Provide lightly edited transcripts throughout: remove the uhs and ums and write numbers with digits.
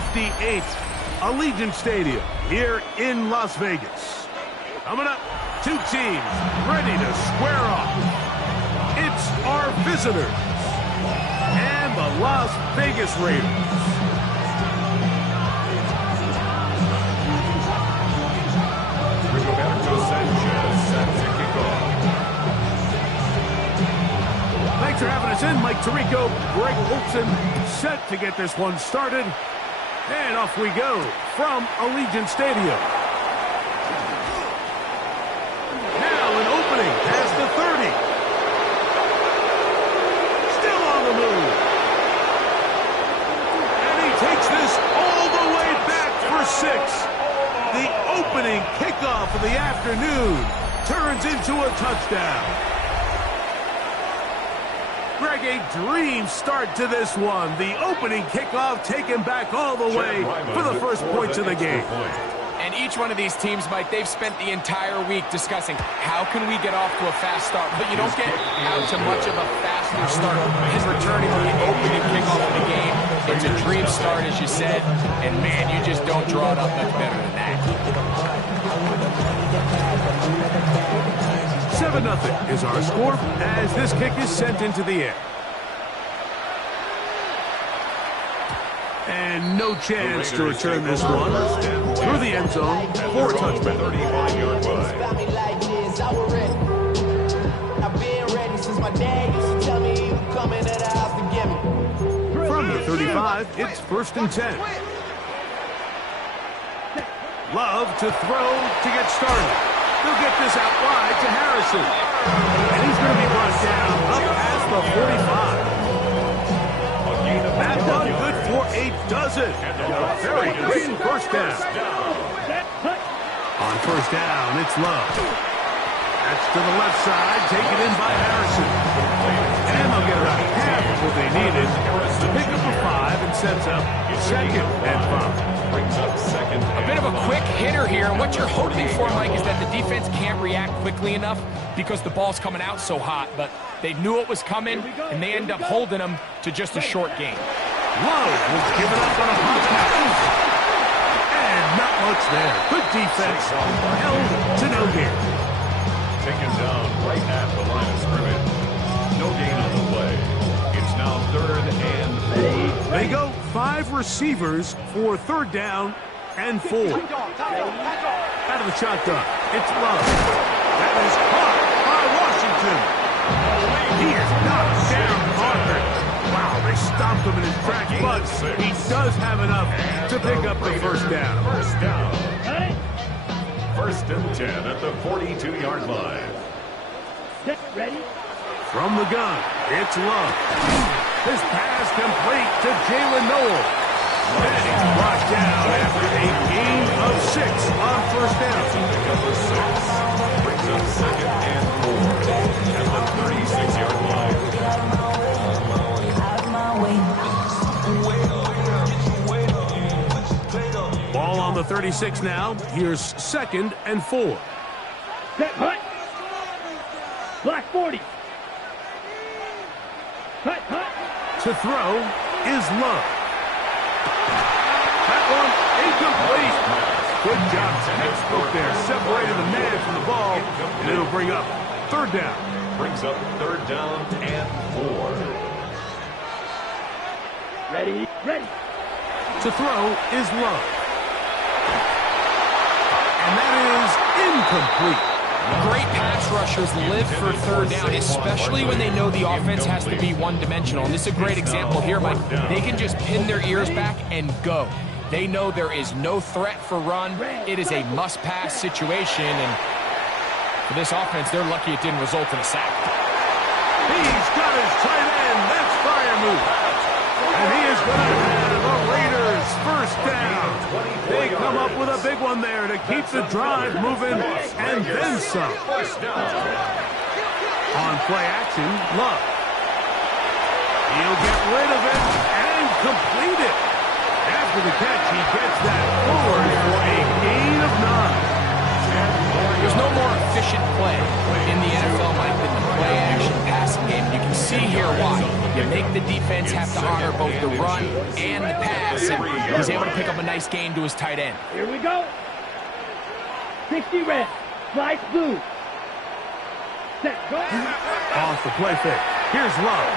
58, Allegiant Stadium here in Las Vegas. Coming up, two teams ready to square off. It's our visitors and the Las Vegas Raiders. Thanks for having us in. Mike Tirico, Greg Olson, set to get this one started. And off we go from Allegiant Stadium. Now an opening past the 30. Still on the move. And he takes this all the way back for 6. The opening kickoff of the afternoon turns into a touchdown. Greg, a dream start to this one. The opening kickoff taken back all the way for the first points of the game. And each one of these teams, Mike, they've spent the entire week discussing how can we get off to a fast start. But you don't get out to much of a faster start in returning the opening kickoff of the game. It's a dream start, as you said. And, man, you just don't draw it up much better than that. 7-0 is our score as this kick is sent into the air. And no chance to return this one through the end zone for a touchback. 35-yard line. From the 35, it's 1st and 10. Love to throw to get started. They'll get this out wide to Harrison. And he's going to be brought down up past the 45. That one good for a dozen. Very good first down. On first down, it's Love. That's to the left side, taken in by Harrison. And they'll get about half of what they needed to pick up a 5 and sets up 2nd and 5. A bit of a quick hitter here, and what you're hoping for, Mike, is that the defense can't react quickly enough because the ball's coming out so hot. But they knew it was coming, and they end up holding them to just a short gain. Love was given up on a hot pass. And not much there. Good defense. Held to no gain. Taken down right at the line of scrimmage. No gain on the play. It's now 3rd and 4. They go 5 receivers for 3rd down and 4. Out of the shotgun, it's Love. That is caught by Washington. He is knocked down hard. Wow, they stomped him in his tracks, but he does have enough to pick up the first down. 1st and 10 at the 42-yard line. Ready? From the gun, it's Love. His pass complete to Jalen Noel. And he's brought down after a gain of 6 on first down. Number 6 brings up 2nd and 4 at the 36-yard line. Ball on the 36 now. Here's 2nd and 4. Set, hut. Black 40. Hut, hut. To throw is Love. That one incomplete. Good job, textbook there, separating the man from the ball, and it'll bring up 3rd down. Brings up 3rd down and 4. Ready, ready. To throw is Love. And that is incomplete. Great pass rushers live for 3rd down, especially when they know the offense has to be one-dimensional. And this is a great example here, Mike. They can just pin their ears back and go. They know there is no threat for run. It is a must-pass situation, and for this offense, they're lucky it didn't result in a sack. He's got his tight end. That's Freiermuth. And he is going to have the Raiders first down. They come up with a big one there to keep the drive moving, and then some. On play action, Love. He'll get rid of it and complete it. After the catch, he gets that forward for a gain of 9. There's no more efficient play in the NFL, Mike, than the play-action passing game. You can see see here why. You make the defense have to honor both the run and the pass, and he's able to pick up a nice gain to his tight end. Here we go. 60 red. Slice blue. Set. Go. Off the play fake. Here's Love.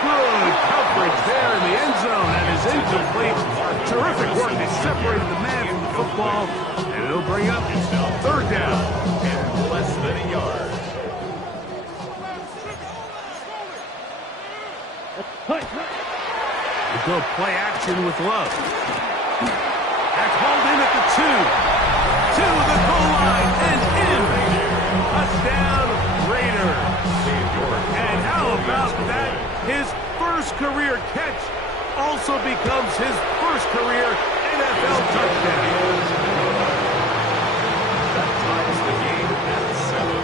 Good coverage there in the end zone, and is incomplete. Terrific work to separate the man from the football, and it'll bring up third down. And less than a yard. Hut. We go play action with Love. That's hauled in at the 2. To the goal line and in. Touchdown, Raider. And how about that? His first career catch also becomes his first career NFL touchdown. That ties the game at 7.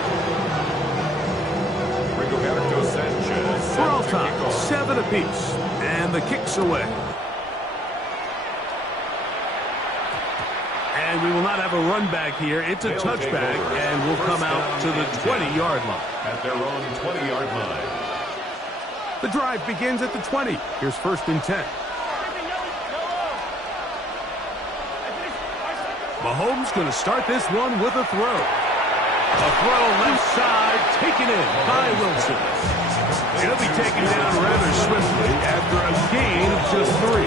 Rigoberto Sanchez. We're all tied, 7 apiece, and the kick's away. And we will not have a run back here. It's a touchback, and we'll come out to the 20-yard line. At their own 20-yard line. The drive begins at the 20. Here's 1st and 10. Mahomes going to start this one with a throw. A throw left side, taken in by Wilson. He'll be taken down rather swiftly after a gain of just 3.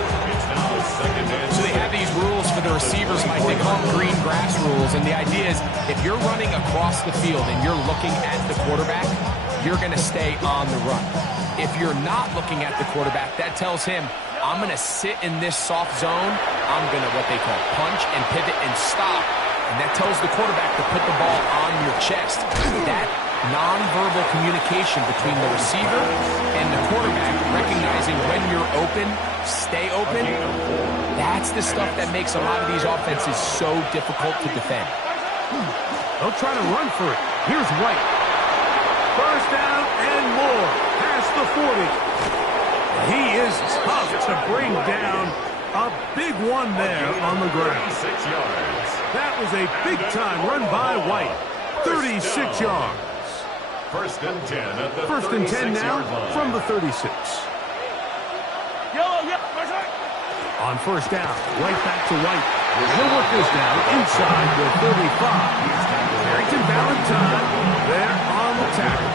So they have these rules for the receivers, Mike. They call them green grass rules, and the idea is if you're running across the field and you're looking at the quarterback, you're going to stay on the run. If you're not looking at the quarterback, that tells him, I'm going to sit in this soft zone. I'm going to what they call punch and pivot and stop. And that tells the quarterback to put the ball on your chest. That nonverbal communication between the receiver and the quarterback, recognizing when you're open, stay open, that's the stuff that makes a lot of these offenses so difficult to defend. They'll try to run for it. Here's White. First down and more. Past the 40. He is tough to bring down. A big one there on the ground. 36 yards. That was a big-time run by White. 36 yards. 1st and 10 at the 1st and 10 now line. from the 36. On 1st down, right back to White. He'll work this down inside the 35. Harrington Valentine there on the tackle.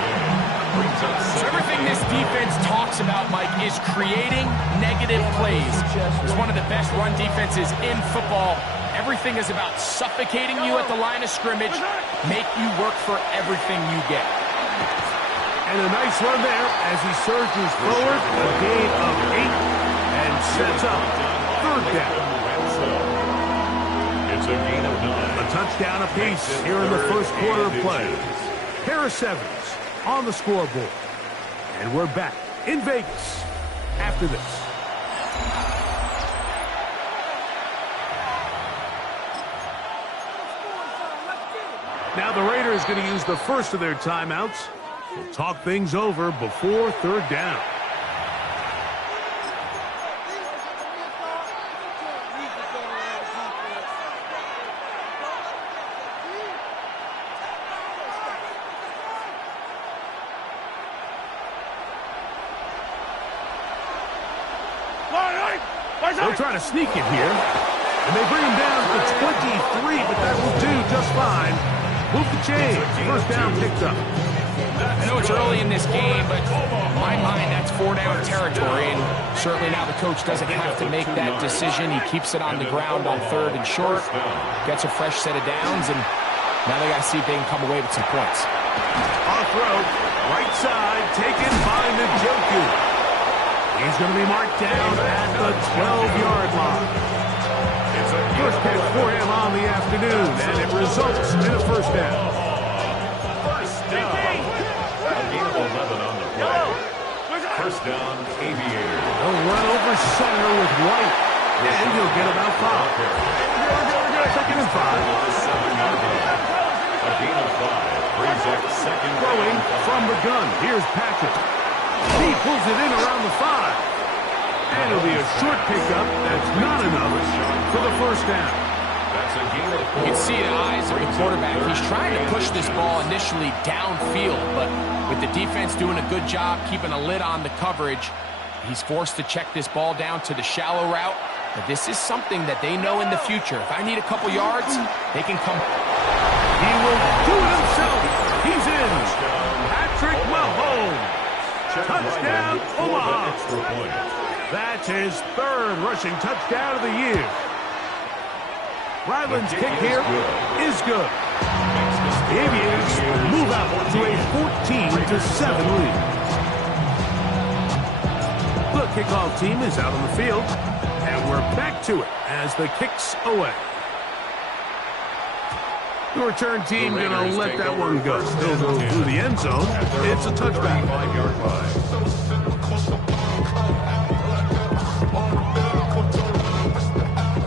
So everything this defense talks about, Mike, is creating negative plays. It's one of the best run defenses in football. Everything is about suffocating you at the line of scrimmage, make you work for everything you get. And a nice run there as he surges forward, a gain of 8, and sets up 3rd down. It's a gain of 9. A touchdown apiece here in the 1st quarter of play. Pair of 7s on the scoreboard. And we're back in Vegas after this. Now the Raiders are going to use the first of their timeouts. We'll talk things over before 3rd down. They'll try to sneak it here. And they bring him down to 23, but that will do just fine. Move the chain. 1st down picked up. I know it's early in this game, but in my mind, that's 4-down territory, and certainly now the coach doesn't have to make that decision. He keeps it on the ground on 3rd and short, gets a fresh set of downs, and now they got to see if they can come away with some points. Off road, right side, taken by Njoku. He's going to be marked down at the 12-yard line. First catch for him on the afternoon, and it results in a 1st down. A gain of 11 on the play. 1st down, Aviator. They'll run over center with White, and he'll get about 5. 2nd and 5. A gain of 5 brings up 2nd. Throwing from the gun. Here's Patrick. He pulls it in around the 5. And it'll be a short pickup. That's not enough for the 1st down. That's a gain of 4. You can see the eyes of the quarterback. He's trying to push this ball initially downfield, but with the defense doing a good job keeping a lid on the coverage, he's forced to check this ball down to the shallow route. But this is something that they know in the future. If I need a couple yards, they can come. He will do it himself. He's in. Patrick Mahomes. Touchdown, Omaha. That's his 3rd rushing touchdown of the year. Ryland's kick here is good. The Aviators move out to a 14-7 lead. The kickoff team is out on the field, and we're back to it as the kick's away. The return team going to let that one go. Still go through the end zone. It's a touchback.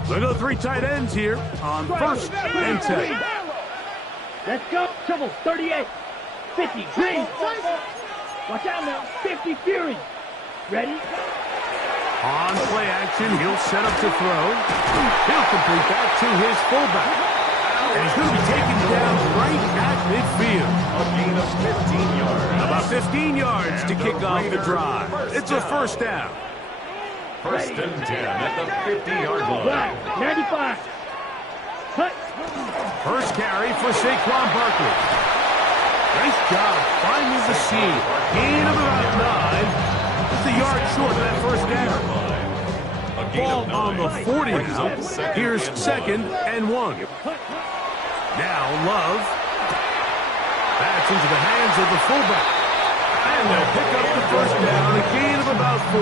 They go 3 tight ends here on 1st and 10. Let's go. Triple 38. 50. Green. Watch out now. 50 Fury. Ready? On play action, he'll set up to throw. He'll complete that to his fullback. And he's going to be taken down right at midfield. A gain of 15 yards. About 15 yards to kick off the drive. It's a 1st down. 1st and 10 at the 50-yard line. 95. Cut. First carry for Saquon Barkley. Nice job finding the seam. Gain of about 9. Just a yard short of that 1st down. Ball on the 40 now. Here's 2nd and 1. Now Love. That's into the hands of the fullback. And they'll pick up the 1st down. A gain of about 4.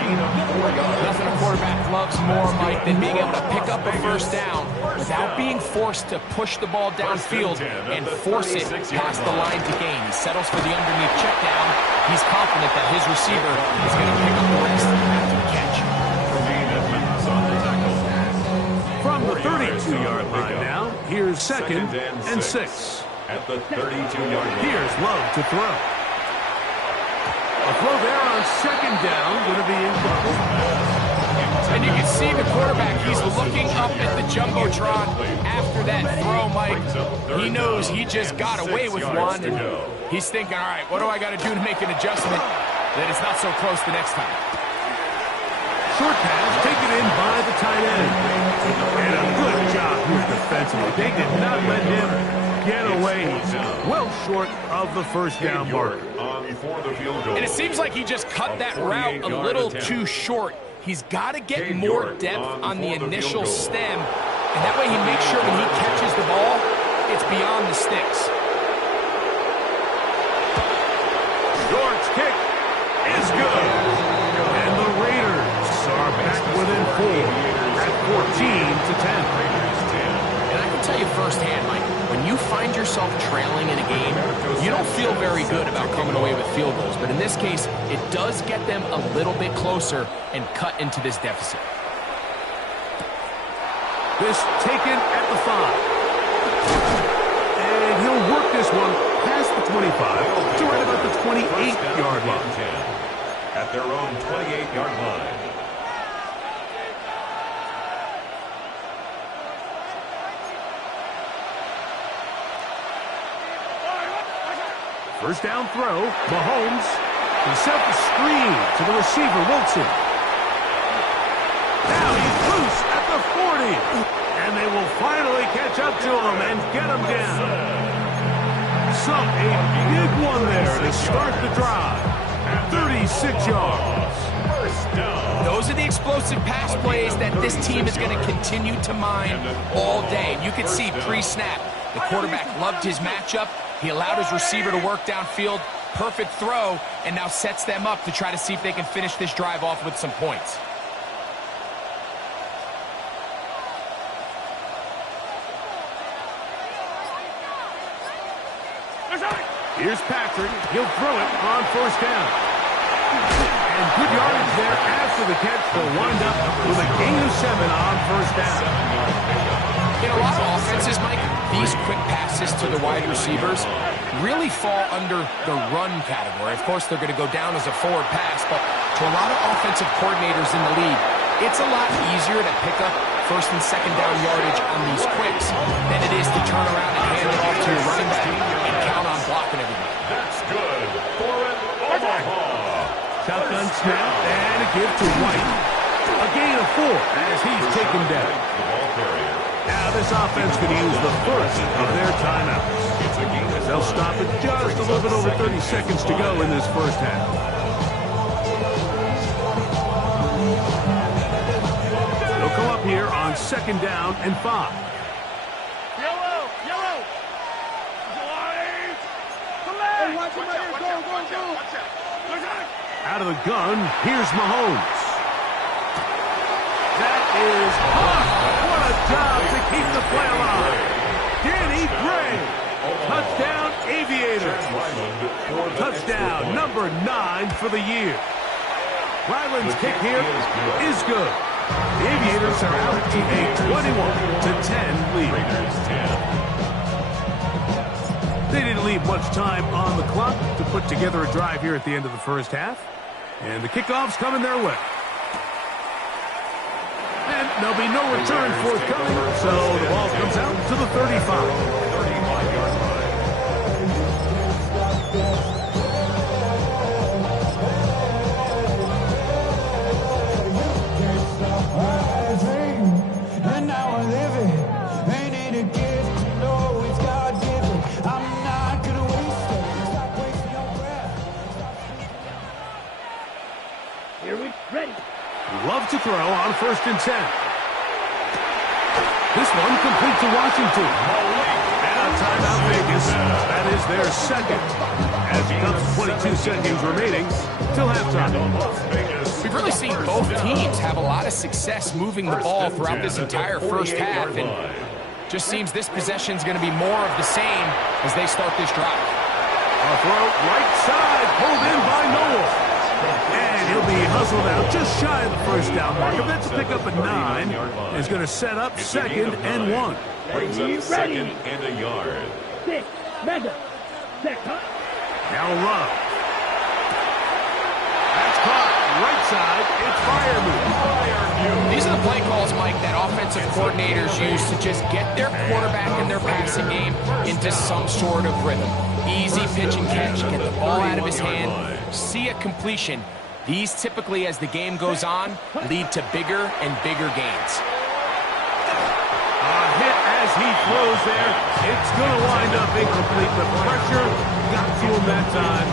Nothing a quarterback loves more, Mike, than being able to pick up a 1st down without being forced to push the ball downfield and force it past the line to gain. He settles for the underneath check down. He's confident that his receiver is going to pick up the rest after the catch. From the 32-yard line now, here's 2nd and 6. At the 32-yard line. Here's Love to throw. A throw there on 2nd down, going to be incomplete. And you can see the quarterback, he's looking up at the Jumbotron after that throw, Mike. He knows he just got away with one, and he's thinking, all right, what do I got to do to make an adjustment that it's not so close the next time? Short pass taken in by the tight end. And a good job here defensively. They did not let him get away. Well short of the 1st down mark. And it seems like he just cut that route a little too short. He's got to get more depth on the initial stem, and that way he makes sure when he catches the ball, it's beyond the sticks. Short's kick is good. And the Raiders are back within 4 at 14-10. And I can tell you firsthand, Mike, when you find yourself trailing in a game, you don't feel very good about coming away with field goals. But in this case, it does get them a little bit closer and cut into this deficit. This taken at the 5. And he'll work this one past the 25 to right about the 28-yard line. At their own 28-yard line. First down throw, Mahomes. He set the screen to the receiver, Wilson. Now he's loose at the 40. And they will finally catch up to him and get him down. A big one there to start the drive. 36 yards. Those are the explosive pass plays that this team is going to continue to mine all day. And you can see pre-snap, the quarterback loved his matchup. He allowed his receiver to work downfield. Perfect throw, and now sets them up to try to see if they can finish this drive off with some points. Here's Patrick. He'll throw it on 1st down. And good yardage there after the catch. They'll wind up with a gain of 7 on 1st down. In a lot of offenses, Mike, these quick passes to the wide receivers really fall under the run category. Of course, they're going to go down as a forward pass, but to a lot of offensive coordinators in the league, It's a lot easier to pick up first and second down yardage on these quicks than it is to turn around and hand it off to your running back and count on blocking everybody. That's good for an Omaha. Shotgun snap and a give to White. A gain of 4 as he's taken down. The ball carrier. Now this offense can use the first of their timeouts. They'll stop it just a little bit over 30 seconds to go in this first half. They'll come up here on 2nd down and 5. Yellow! Hey, watch him right here. Go! Out of the gun, here's Mahomes. That is hot. What a job to keep the play alive. Danny Gray. Touchdown, Aviators. Touchdown, number 9 for the year. Ryland's kick here is good. The Aviators are out to a 21-10 lead. They didn't leave much time on the clock to put together a drive here at the end of the first half. And the kickoff's coming their way. And there'll be no return forthcoming, so the ball comes out to the 35. Love to throw on 1st and 10. This one complete to Washington. Now timeout Vegas. That is their second. As it comes 22 seconds remaining till halftime. We've really seen both teams have a lot of success moving the ball throughout this entire first half, and just seems this possession is going to be more of the same as they start this drive. A throw right side, pulled in by Noel. And he'll be hustled out just shy of the first down marker. That's a pickup at 9. Is going to set up 2nd and 1. Brings up 2nd and a yard. 6, mega. Now Love. That's caught. Right side. It's fire move. These are the play calls, Mike, that offensive coordinators use to just get their quarterback and their passing game into some sort of rhythm. Easy pitch and catch, get the ball out of his hand, see a completion. These typically, as the game goes on, lead to bigger and bigger gains. A hit as he throws there. It's going to wind up incomplete. The pressure got to him that time,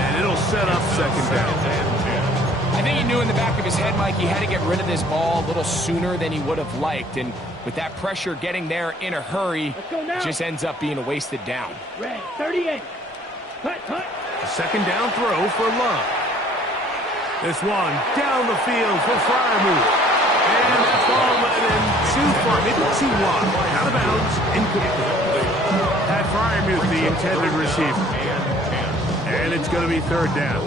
and it'll set up 2nd down. I think he knew in the back of his head, Mike, he had to get rid of this ball a little sooner than he would have liked. And with that pressure getting there in a hurry, it just ends up being a wasted down. Red, 38. Cut. A 2nd down throw for Love. This one down the field for Freiermuth. And that ball led in too far, maybe too wide. Out of bounds, incomplete. Pat Freiermuth, the intended receiver. And it's going to be 3rd down.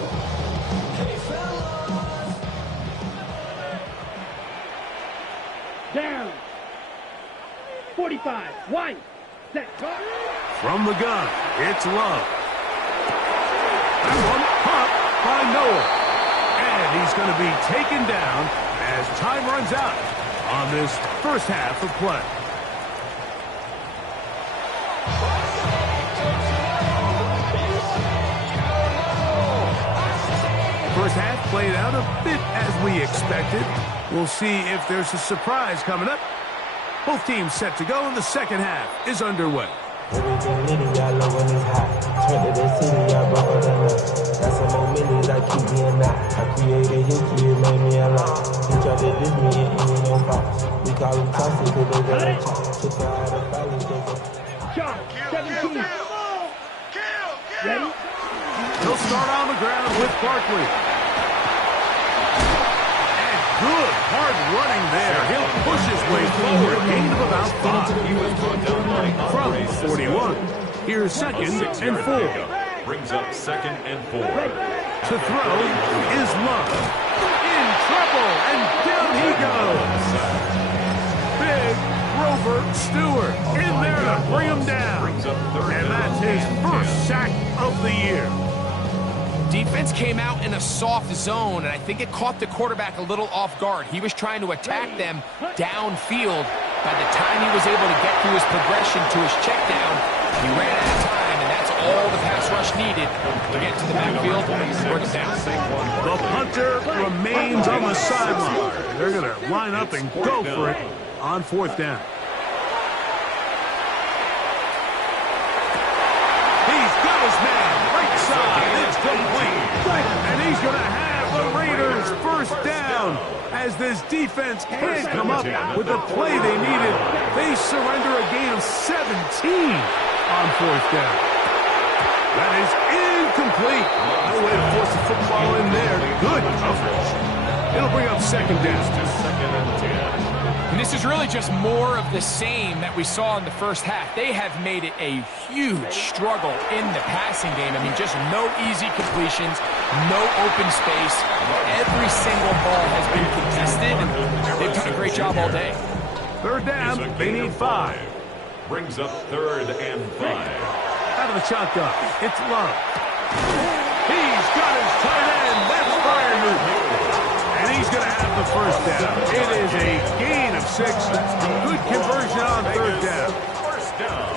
Down. 45. White. Set. From the gun, it's Love. That one popped by Noel. And he's going to be taken down as time runs out on this first half of play. First half played out a bit as we expected. We'll see if there's a surprise coming up. Both teams set to go, and the second half is underway. Everything litty, y'all love when it's hot. Turn to the city, y'all broke it up. Got some more millions, I keep being out. I created history, it made me a lot. He tried to diss me, it ain't no box. We call him toxic, cause they got a chop. Took her out of valley, Shot. 17. Ready? He'll start on the ground with Barkley. And good, hard running there. He'll push his way forward. Gain of about 5. From 41. Here's 2nd and 4. Brings up 2nd and 4. To throw is Love. In trouble, and down he goes. Big Grover Stewart in there to bring him down. And that's his first sack of the year. defense came out in a soft zone, and I think it caught the quarterback a little off guard. He was trying to attack them downfield. By the time he was able to get through his progression to his check down, he ran out of time, and that's all the pass rush needed to get to the backfield and bring it down. The punter remains on the sideline. They're going to line up and go for it on 4th down. He's got his man right side. It's complete. And he's going to have the Raiders first down. As this defense can't come up with the play they needed, they surrender a gain of 17 on 4th down. That is incomplete. No way to force the football in there. Good coverage. It'll bring up 2nd down. And this is really just more of the same that we saw in the first half. They have made it a huge struggle in the passing game. I mean, just no easy completions, no open space. Every single ball has been contested, and they've done a great job all day. 3rd down, they need 5. Brings up 3rd and 5. Out of the shotgun, it's Love. He's got his tight end. That's Brian. And he's going to have the first down. It is a gain of 6. Good conversion on 3rd down. First down.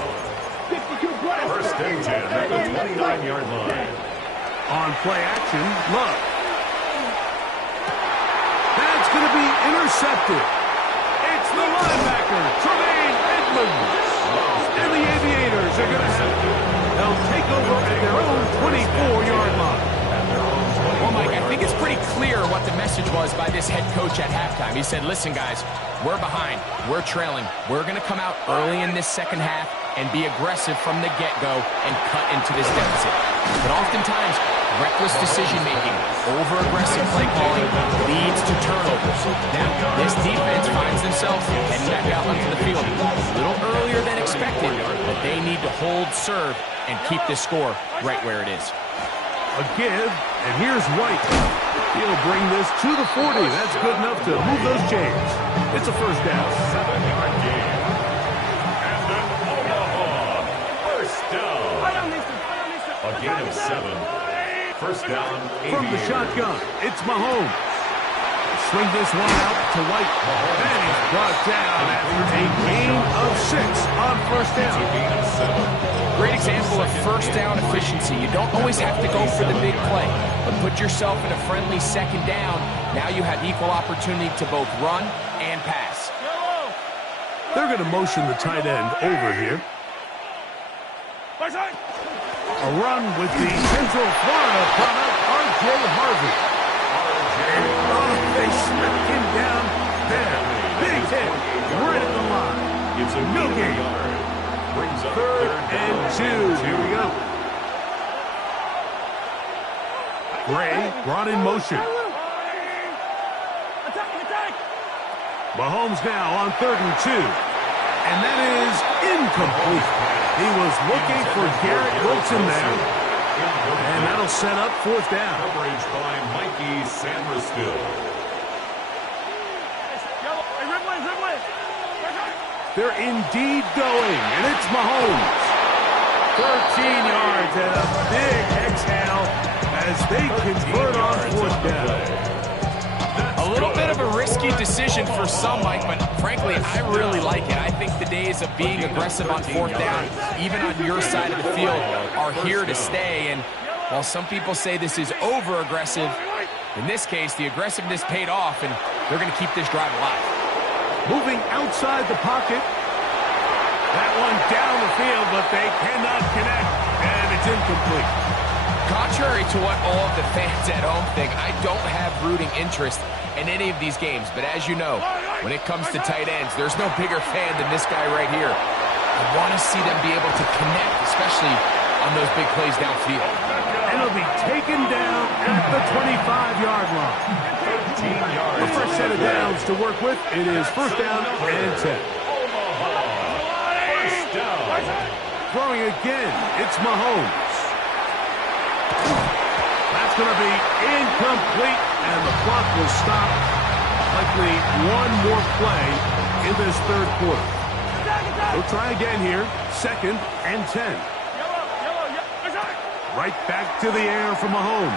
1st and 10 at the 29-yard line. On play action, Love. That's going to be intercepted. It's the linebacker, Tremaine Edmonds. And the Aviators are going to have it. They'll take over at their own 24-yard line. Well, Mike, I think it's pretty clear what the message was by this head coach at halftime. He said, listen, guys, we're behind. We're trailing. We're going to come out early in this second half and be aggressive from the get-go and cut into this deficit. But oftentimes, reckless decision-making, over-aggressive play calling leads to turnovers. Now, this defense finds themselves heading back out onto the field a little earlier than expected, but they need to hold serve and keep this score right where it is. A give, and here's White. He'll bring this to the 40. That's good enough to move those chains. It's a first down. 7-yard gain. And an Omaha first down. A gain of 7. First down, From the shotgun, it's Mahomes. Swing this one out to White. And he's brought down after a gain of 6 on first down. a gain of 7. Great example of first down efficiency. You don't always have to go for the big play, but put yourself in a friendly 2nd down. Now you have equal opportunity to both run and pass. They're going to motion the tight end over here. A run with the Central Florida product, R.J. Harvey. Oh, they smacked him down there. Big hit right at the line. It's a No gain of a gain. yard. Brings up 3rd and 2. Here we go. Gray brought in motion. Mahomes now on 3rd and 2. And that is incomplete. He was looking for Garrett Wilson there. And that'll set up 4th down. Coverage by Mikey Samuelstill. They're indeed going, and it's Mahomes. 13 yards and a big exhale as they convert on 4th down. A little bit of a risky decision for some, Mike, but frankly, I really like it. I think the days of being aggressive on 4th down, even on your side of the field, are here to stay. And while some people say this is over-aggressive, in this case, the aggressiveness paid off, and they're going to keep this drive alive. Moving outside the pocket. That one down the field, but they cannot connect, and it's incomplete. Contrary to what all of the fans at home think, I don't have rooting interest in any of these games. But as you know, when it comes to tight ends, there's no bigger fan than this guy right here. I want to see them be able to connect, especially on those big plays downfield. And it'll be taken down at the 25-yard line. 13 yards. A fresh set of downs to work with. It is 1st down and 10. First down. Throwing again, it's Mahomes. That's going to be incomplete, and the clock will stop. Likely one more play in this 3rd quarter. We'll try again here, 2nd and 10. Right back to the air for Mahomes.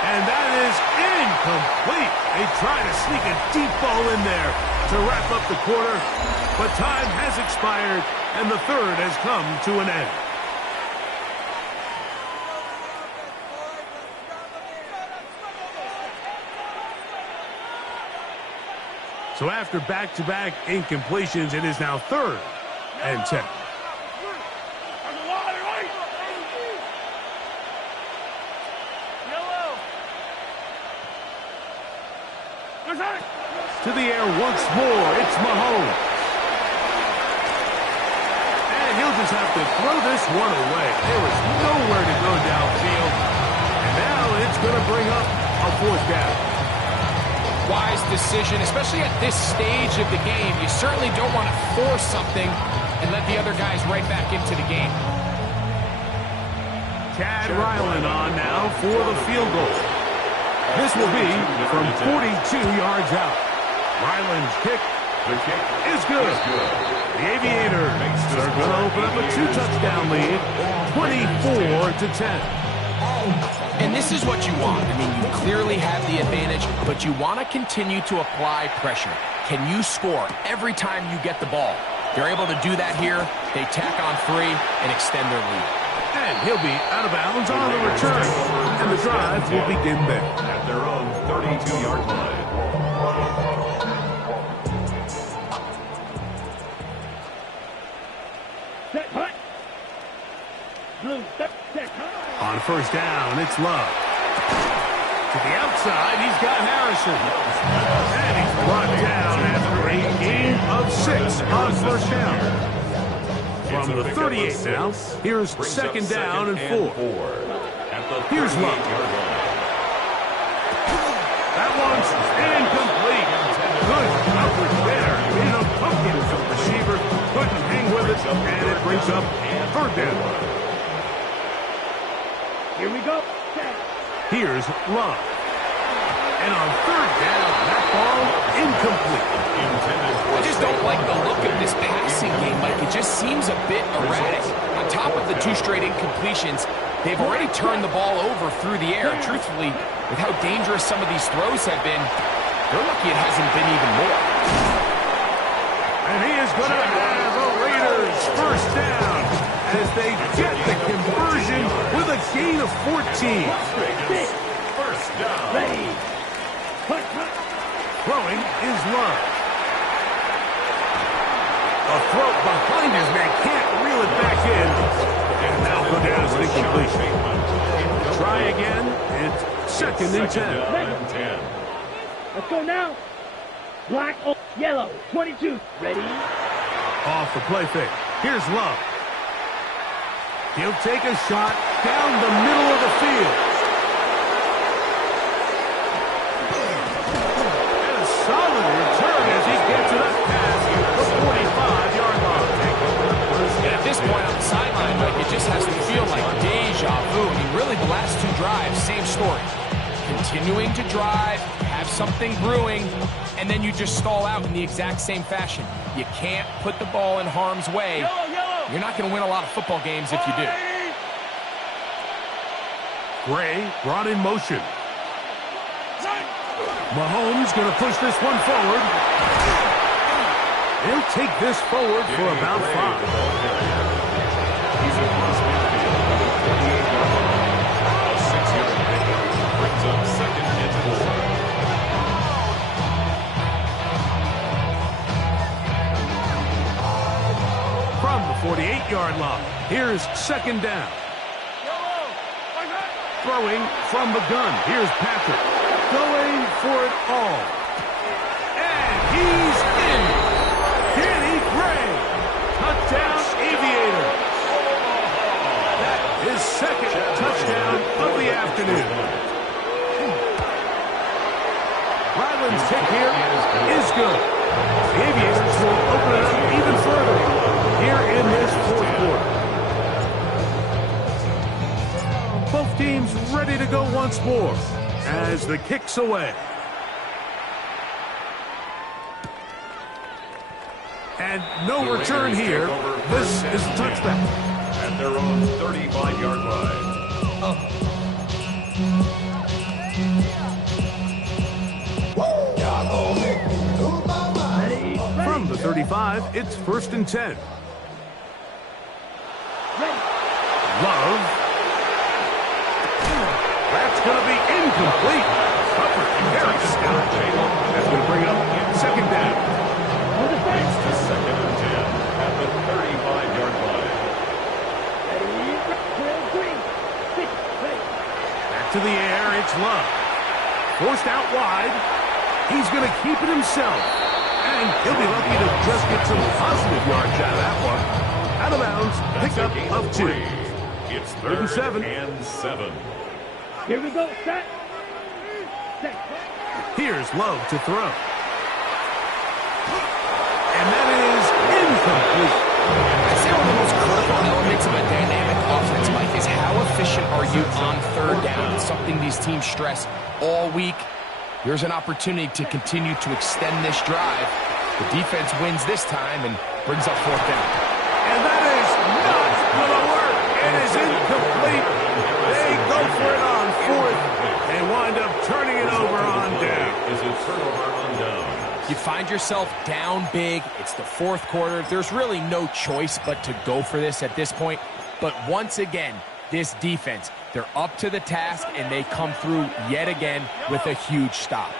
And that is incomplete. They try to sneak a deep ball in there to wrap up the quarter, but time has expired, and the third has come to an end. So after back-to-back incompletions, it is now 3rd and 10. To the air once more, it's Mahomes. And he'll just have to throw this one away. There is nowhere to go downfield. And now it's going to bring up a 4th down. Wise decision, especially at this stage of the game. You certainly don't want to force something and let the other guys right back into the game. Chad Ryland on now for the field goal. This will be from 42 yards out. Ryland's kick is good. The Aviators are going to open up a 2-touchdown lead, 24-10. And this is what you want. I mean, you clearly have the advantage, but you want to continue to apply pressure. Can you score every time you get the ball? They're able to do that here. They tack on 3 and extend their lead. And he'll be out of bounds on the return, and the drive will begin there. At their own 32-yard line. On 1st down, it's Love. To the outside, he's got Harrison. And he's brought down after a gain of 6 on 1st down. From the 38 now, here's 2nd down and 4. Here's Love. That one's incomplete. Good coverage there. In a pumpkin receiver. Couldn't hang with it, and it brings up 3rd down. Here we go. Here's Love. And on 3rd down, that ball incomplete. I just don't like the look of this passing game, Mike. It just seems a bit erratic. On top of the 2 straight incompletions, they've already turned the ball over through the air. Truthfully, with how dangerous some of these throws have been, they're lucky it hasn't been even more. And he is going to have a Raiders 1st down as they get the conversion with a gain of 14. 1st down. Ready. Throwing is Love. A throw behind his man, can't reel it back in. And now go down as an incompletion. Try again. It's 2nd and 10. Let's go now. Black, yellow, 22. Ready? Off the play fake. Here's Love. He'll take a shot down the middle of the field. And a solid return as he gets it up past the 45-yard line. And at this point on the sideline, Mike, it just has to feel like deja vu. I mean, really, the last 2 drives, same story. Continuing to drive, have something brewing, and then you just stall out in the exact same fashion. You can't put the ball in harm's way. You're not going to win a lot of football games if you do. Gray brought in motion. Mahomes going to push this one forward. He'll take this forward for about 5. He's across midfield. 48-yard line. A 6-yard pick brings up 2nd and 4. From the 48-yard line, here's 2nd down. Throwing from the gun, here's Patrick. Going for it all. And he's in. Danny Gray. Touchdown, Aviators. That is 2nd touchdown of the afternoon. Ryland's kick here is good. The Aviators will open it up even further here in this 4th quarter. Both teams ready to go once more as the kick's away. And no return here. This is a touchdown. At their own 35-yard line. From the 35, it's 1st and 10. Love. That's going to be incomplete. Upper carries. That's going to bring up 2nd down. It's to 2nd and 10 at the 35-yard line. Back to the air, it's Love. Forced out wide. He's going to keep it himself. And he'll be lucky to just get some positive yards out of that one. Out of bounds, pickup of 2. It's 3rd and 7. Here we go, set. Here's Love to throw. And that is incomplete. I'd say one of the most critical elements of a dynamic offense, Mike, is how efficient are you on 3rd down? It's something these teams stress all week. Here's an opportunity to continue to extend this drive. The defense wins this time and brings up 4th down. And that is not going to work. It is incomplete. They go for it on 4th. They wind up turning it over on down. Is a turnover on down. You find yourself down big. It's the 4th quarter. There's really no choice but to go for this at this point. But once again, this defense, they're up to the task, and they come through yet again with a huge stop.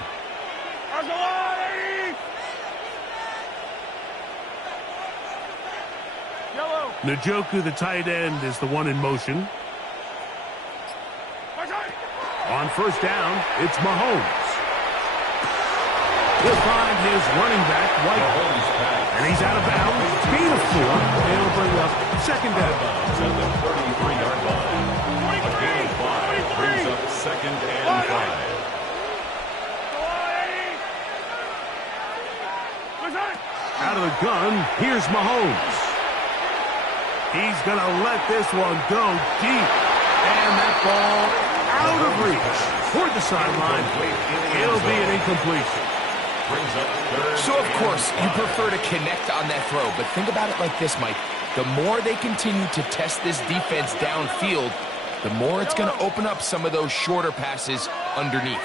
Njoku, the tight end, is the one in motion. On 1st down, it's Mahomes. He'll find his running back, White. And he's out of bounds. Gain of 4. They'll bring up 2nd down. At the 33-yard line. A gain of 5 brings up 2nd and 5. Out of the gun, here's Mahomes. He's going to let this one go deep. And that ball out of reach. Toward the sideline, it'll be an incompletion. So, of course, you prefer to connect on that throw, but think about it like this, Mike. The more they continue to test this defense downfield, the more it's going to open up some of those shorter passes underneath.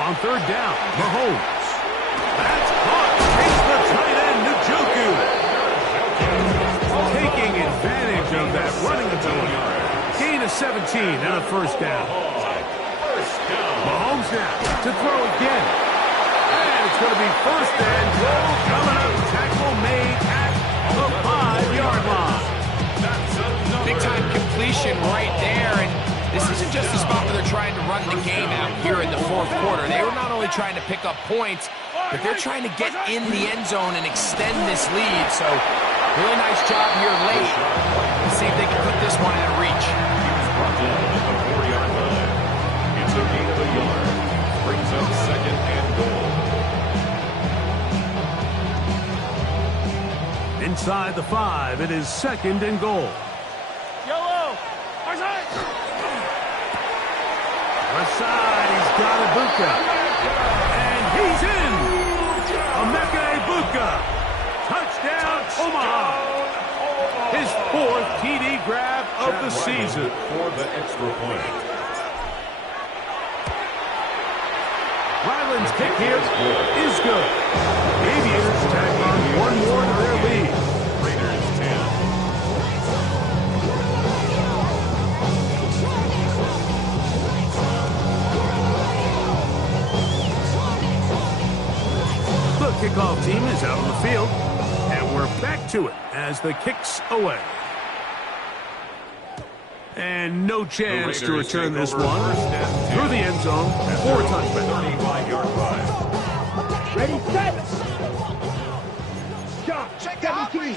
On 3rd down, Mahomes. That's caught. Takes the tight end, Njoku. Taking advantage of that running ability. Gain of 17 and a 1st down. Mahomes now to throw again. And it's going to be 1st and goal. Coming up, tackle made at the 5-yard line. Big-time completion right there, and this isn't just a spot where they're trying to run the game out here in the 4th quarter. They were not only trying to pick up points, but they're trying to get in the end zone and extend this lead. So, really nice job here late. Let's see if they can put this one out of reach. Brought down at the 4-yard line. It's a gain of a yard. Brings up 2nd and goal. Inside the 5, it is 2nd and goal. Aside, he's got Ibuka. And he's in. Emeka Ibuka. Touchdown, Omaha. His 4th TD grab of the season. For the extra point. Ryland's kick here is good. Aviators tack on 1 more to their lead. Raiders 10. The kickoff team is out on the field, and we're back to it as the kick's away. And no chance to return this one through the end zone for a touchback. 35-yard line. Ready, set. Shot, 17.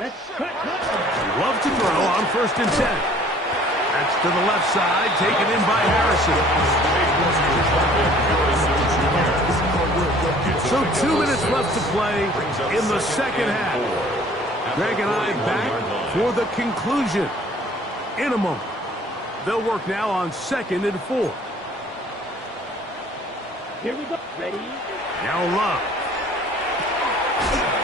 Let's cut. Love to throw on 1st and 10. That's to the left side, taken in by Harrison. So 2 minutes left to play in the 2nd half. Greg and I back for the conclusion in a moment. They'll work now on 2nd and 4. Here we go. Ready? Now Love.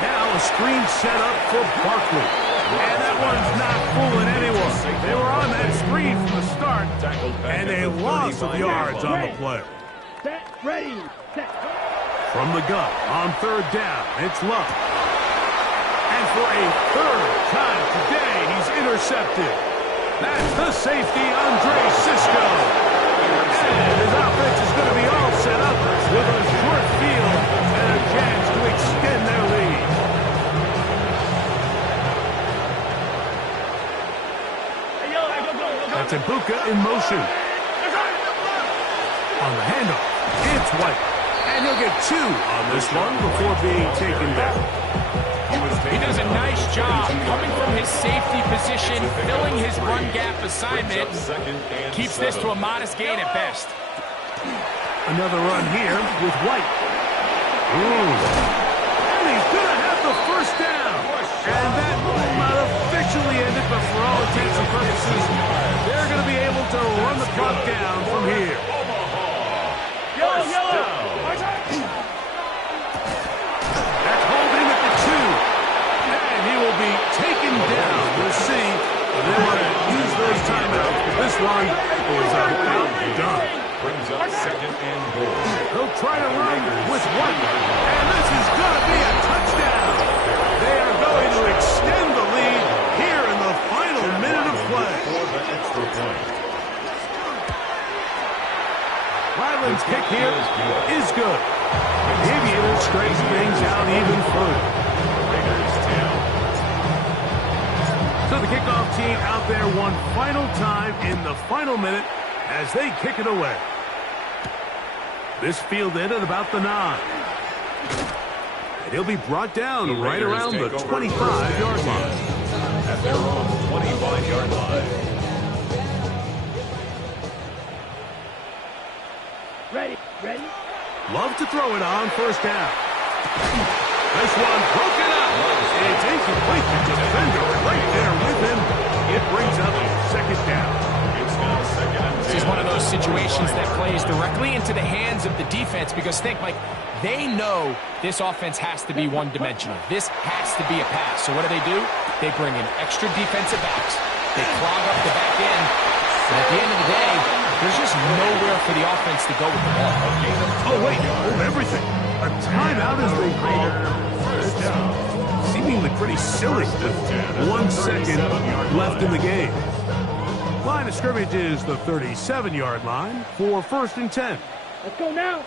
Now a screen set up for Barkley. And that one's not fooling anyone. They were on that screen from the start, and they lost some yards on the play. Set, ready, set. From the gun, on third down, it's Love. And for a third time today, he's intercepted. That's the safety, Andre Cisco. And his offense is going to be all set up with a short field and a chance to extend their lead. That's Ibuka in motion. On the handoff, it's White. And he'll get 2 on this one before being taken down. He does a nice job coming from his safety position, filling his run gap assignment. Keeps this to a modest gain at best. Another run here with White. Ooh. And he's going to have the first down. And that will not officially end it, but for all intents and purposes, they're going to be able to run the clock down from here. That's holding at the 2. And he will be taken down. We'll see. They want to use those timeouts, but this one is about done. Brings up second and goal. They'll try to run with White. And this is going to be a touchdown. They are going to extend the lead here in the final minute of play. For the extra point. Ryland's kick here is good. The Aviators straighten things out even further. Raiders down. So the kickoff team out there one final time in the final minute as they kick it away. This fielded at about the 9. And he'll be brought down right around the 25-yard line. At their own 25-yard line. Ready, ready. Love to throw it on first down. This one broken up. It's incomplete. The defender right there with him. It brings up second down. It's now second and 10. This is one of those situations that plays directly into the hands of the defense because think, Mike, they know this offense has to be one-dimensional. This has to be a pass. So what do? They bring in extra defensive backs. They clog up the back end. And at the end of the day, there's just nowhere for the offense to go with the ball. Oh, wait. Hold everything. A timeout has been called. Seemingly pretty silly. 1 second left in the game. Line of scrimmage is the 37-yard line for first and 10. Let's go now.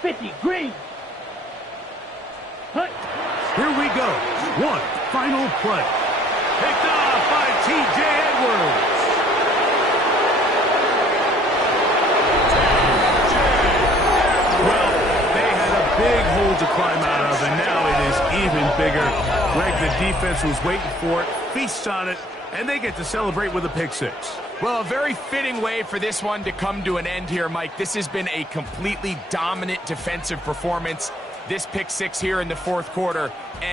50, green. Hut. Here we go. One final play. Picked off by T.J. Edwards. Well, they had a big hole to climb out of, and now it is even bigger. Greg, the defense was waiting for it, feasts on it, and they get to celebrate with a pick 6. Well, a very fitting way for this one to come to an end here, Mike. This has been a completely dominant defensive performance. This pick 6 here in the fourth quarter.